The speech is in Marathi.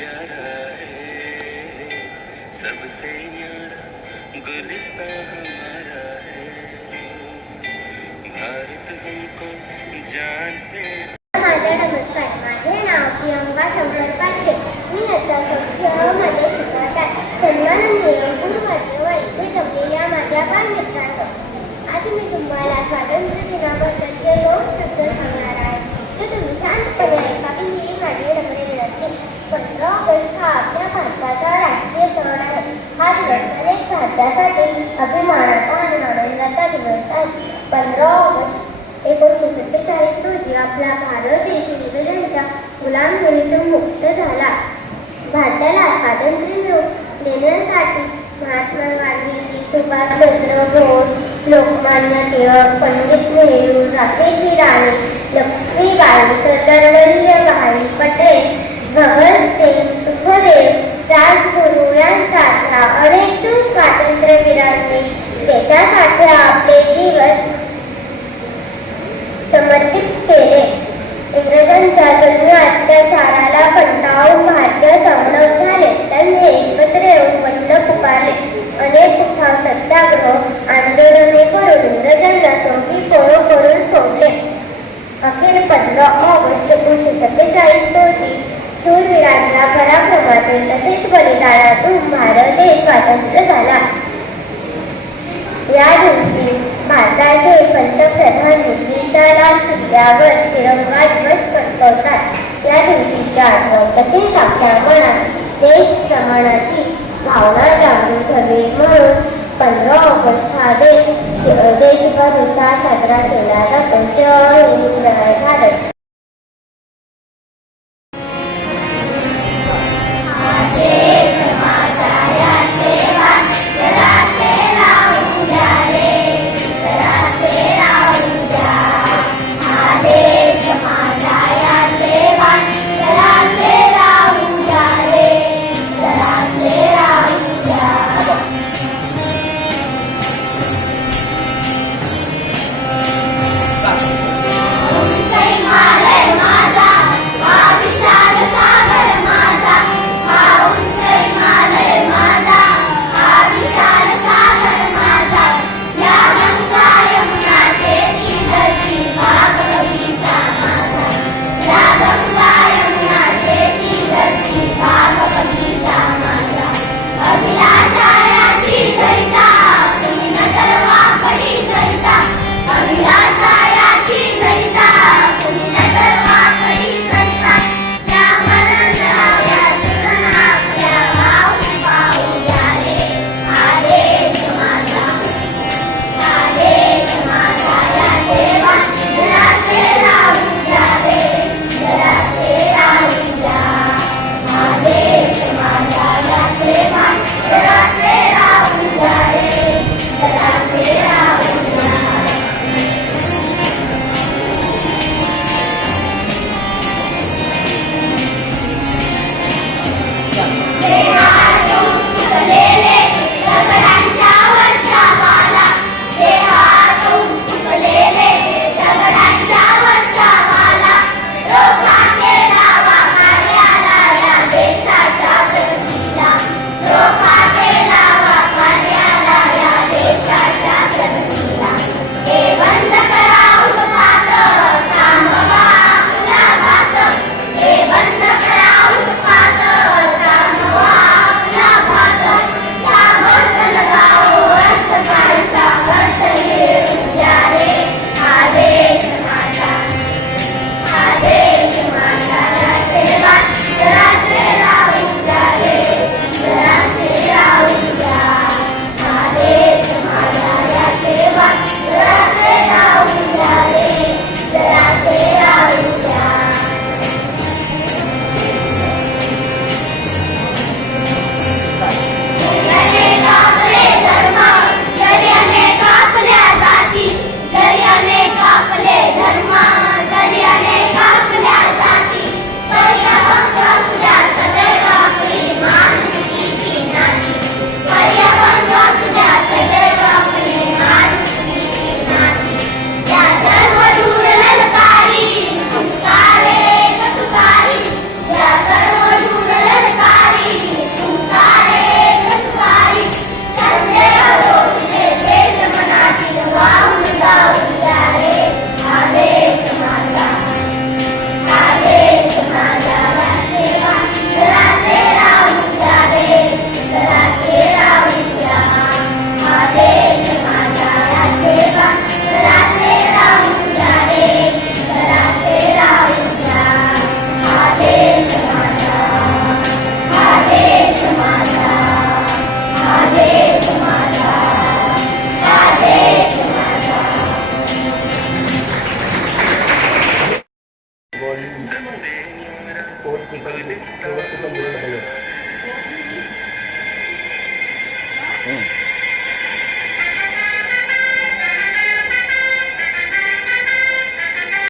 प्यारा है, सबसे न्यारा गुलिस्ता हमारा है, भारत हमको जान से। माझा नमस्कार. माझे नाव प्रियंका शंकर पाटील. मी आता मध्ये शिकत आहे. सन्माननीय गुरुवर्ग व इथे जमलेल्या माझ्या बालमित्रांनो, आज मी तुम्हाला स्वातंत्र्य दिनाबद्दलचे 2 शब्द सांगणार आहे. ते तुम्ही शांतपणे ऐका. ही माझी नम्र विनंती. 15 ऑगस्ट हा आपल्या भारताचा राष्ट्रीय सण आहे. हा दिवस अनेक भारतासाठी अभिमानाचा आणि आनंदाचा दिवस आहे. 15 ऑगस्ट 1947 रोजी आपला भारत देश इंग्रजांच्या गुलामगिरीतून मुक्त झाला. भारताला स्वातंत्र्य मिळवून देण्यासाठी महात्मा गांधी, सुभाषचंद्र बोस, लोकमान्य टिळक, पंडित नेहरू, झाशीची राणी लक्ष्मीबाई, सरदार वल्लभभाई पटेल, भगतसिंग, सुखदेव, राजगुरू यांसारख्या अनेक स्वातंत्र्यवीरांनी देशासाठी आपले दिवस समर्पित केले. इंग्रजांच्या जुलमी अत्याचाराला कंटाळून भारतीय संघटक झाले. त्यांनी एकत्र येऊन बंड पुकारले. अनेक उठाव, सत्याग्रह, आंदोलने करून इंग्रजांना सोपी पळो करून सोडले. अखेर 15 ऑगस्ट 1947 रोजी शूरवीरांच्या पराक्रमातून तसेच बलिदानातून भारत देश स्वातंत्र्य झाला. या दिवशी भारताचे पंतप्रधान लाल किल्ल्यावर तिरंगा दिवस फडकवतात. या दिवशीच्या आठवण तसेच आपल्या मनात देशप्रमाणाची भावना जागृत व्हावी म्हणून 15 ऑगस्ट हा देशभर उत्साहात साजरा केला जातो. जय हिंद, जय भारत. Say my हं.